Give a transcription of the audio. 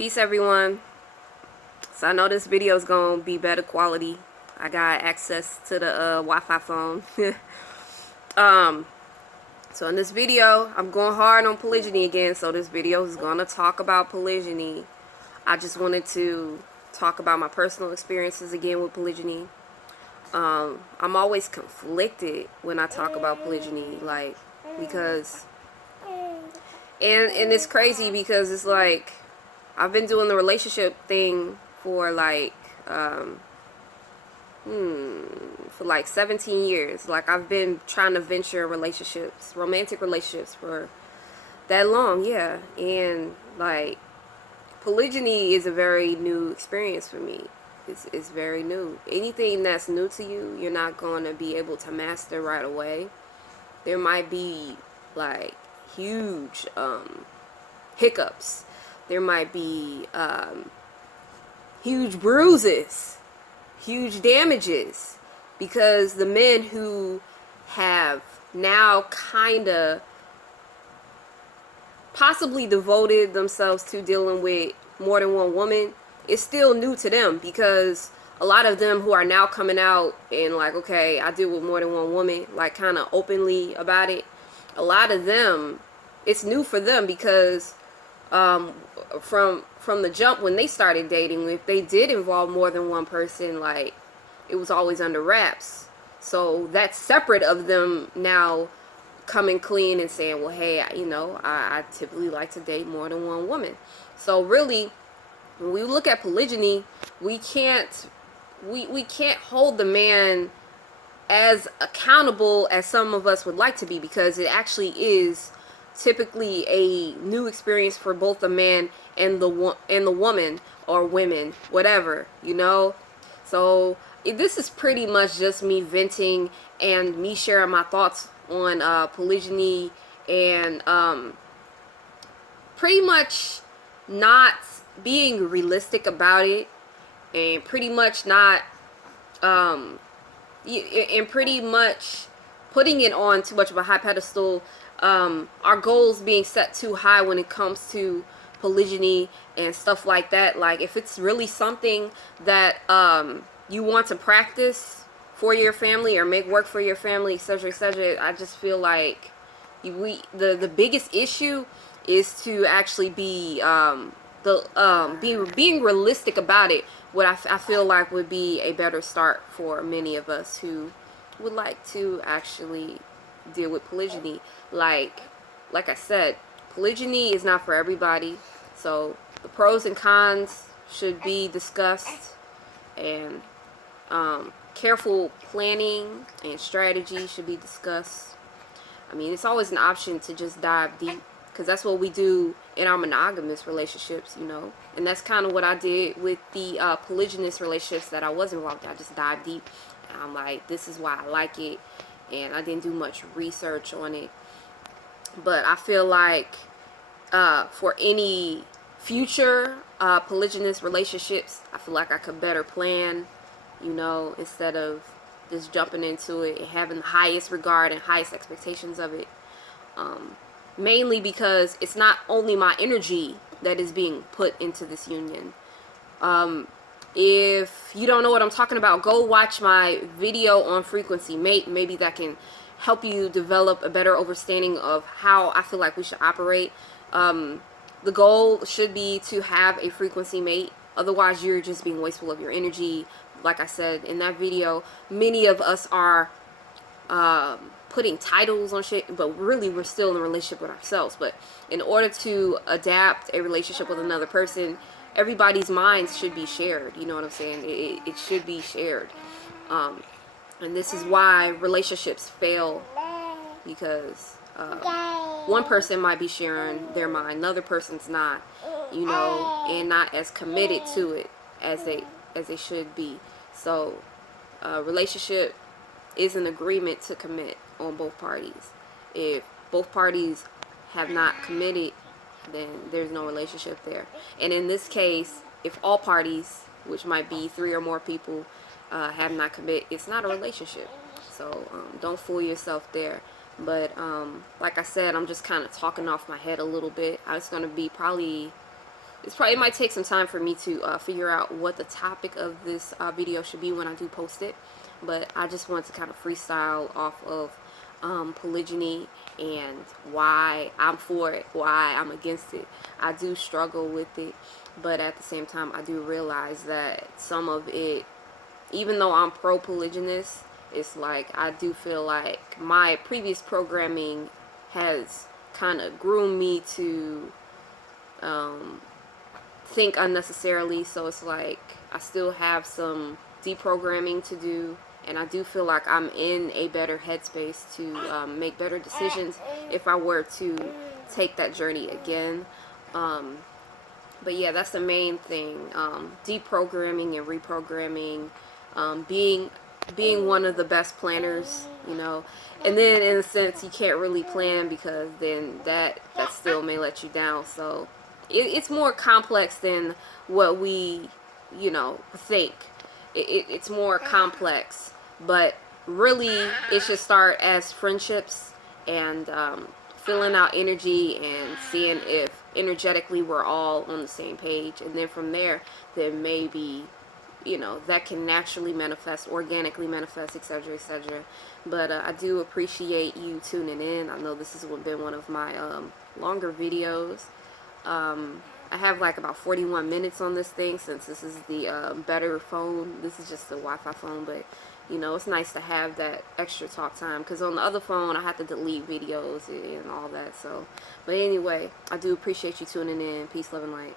Peace, everyone. So I know this video is gonna be better quality. I got access to the Wi-Fi phone. So in this video, I'm going hard on polygyny again. So this video is gonna talk about polygyny. I just wanted to talk about my personal experiences again with polygyny. I'm always conflicted when I talk about polygyny, like, because and it's crazy because it's like I've been doing the relationship thing for like for like 17 years. Like, I've been trying to venture relationships, romantic relationships, for that long, yeah. And like, polygyny is a very new experience for me. It's very new. Anything that's new to you, you're not going to be able to master right away. There might be like huge hiccups. There might be huge bruises, huge damages, because the men who have now kind of possibly devoted themselves to dealing with more than one woman, it's still new to them, because a lot of them who are now coming out and like, okay, I deal with more than one woman, like kind of openly about it, a lot of them, it's new for them, because from the jump when they started dating, if they did involve more than one person, like, it was always under wraps. So that's separate of them now coming clean and saying, well, hey, I typically like to date more than one woman. So really, when we look at polygyny, we can't hold the man as accountable as some of us would like to be, because it actually is typically a new experience for both the man and the woman, or women, whatever, So this is pretty much just me venting and me sharing my thoughts on polygyny, and pretty much not being realistic about it, and pretty much not and pretty much putting it on too much of a high pedestal. Our goals being set too high when it comes to polygyny and stuff like that. Like, if it's really something that you want to practice for your family or make work for your family, etc., etc., I just feel like the biggest issue is to actually be being realistic about it. What I feel like would be a better start for many of us who would like to actually deal with polygyny. Like I said, polygyny is not for everybody. So the pros and cons should be discussed, and careful planning and strategy should be discussed. I mean, it's always an option to just dive deep, because that's what we do in our monogamous relationships, and that's kind of what I did with the polygynous relationships that I was involved in. I just dived deep, and I'm like, this is why I like it, and I didn't do much research on it. But I feel like for any future polygynous relationships, I feel like I could better plan, instead of just jumping into it and having the highest regard and highest expectations of it. Mainly because it's not only my energy that is being put into this union. If you don't know what I'm talking about, go watch my video on frequency mate. Maybe that can help you develop a better understanding of how I feel like we should operate. The goal should be to have a frequency mate. Otherwise, you're just being wasteful of your energy. Like I said in that video, many of us are putting titles on shit, but really we're still in a relationship with ourselves. But in order to adapt a relationship with another person, everybody's minds should be shared. You know what I'm saying? It should be shared. And this is why relationships fail, because one person might be sharing their mind, another person's not, and not as committed to it as they should be. So relationship is an agreement to commit on both parties. If both parties have not committed, then there's no relationship there. And in this case, if all parties, which might be 3 or more people, have not committed, it's not a relationship. So don't fool yourself there. But like I said, I'm just kind of talking off my head a little bit. It's going to be probably it might take some time for me to figure out what the topic of this video should be when I do post it, but I just want to kind of freestyle off of polygyny and why I'm for it, why I'm against it. I do struggle with it, but at the same time I do realize that some of it, even though I'm pro-polygynous, it's like I do feel like my previous programming has kind of groomed me to think unnecessarily. So it's like I still have some deprogramming to do, and I do feel like I'm in a better headspace to make better decisions if I were to take that journey again. But yeah, that's the main thing. Deprogramming and reprogramming, being one of the best planners, you know. And then in a sense you can't really plan, because then that still may let you down. So it's more complex than what we, you know, think. It's more complex, but really it should start as friendships and filling out energy and seeing if energetically we're all on the same page, and then from there, then maybe, you know, that can naturally manifest, organically manifest, etc., etc. But I do appreciate you tuning in. I know this has been one of my longer videos. I have like about 41 minutes on this thing, since this is the better phone. This is just the Wi-Fi phone, but you know, it's nice to have that extra talk time, because on the other phone I have to delete videos and all that. So, but anyway, I do appreciate you tuning in. Peace, love, and light.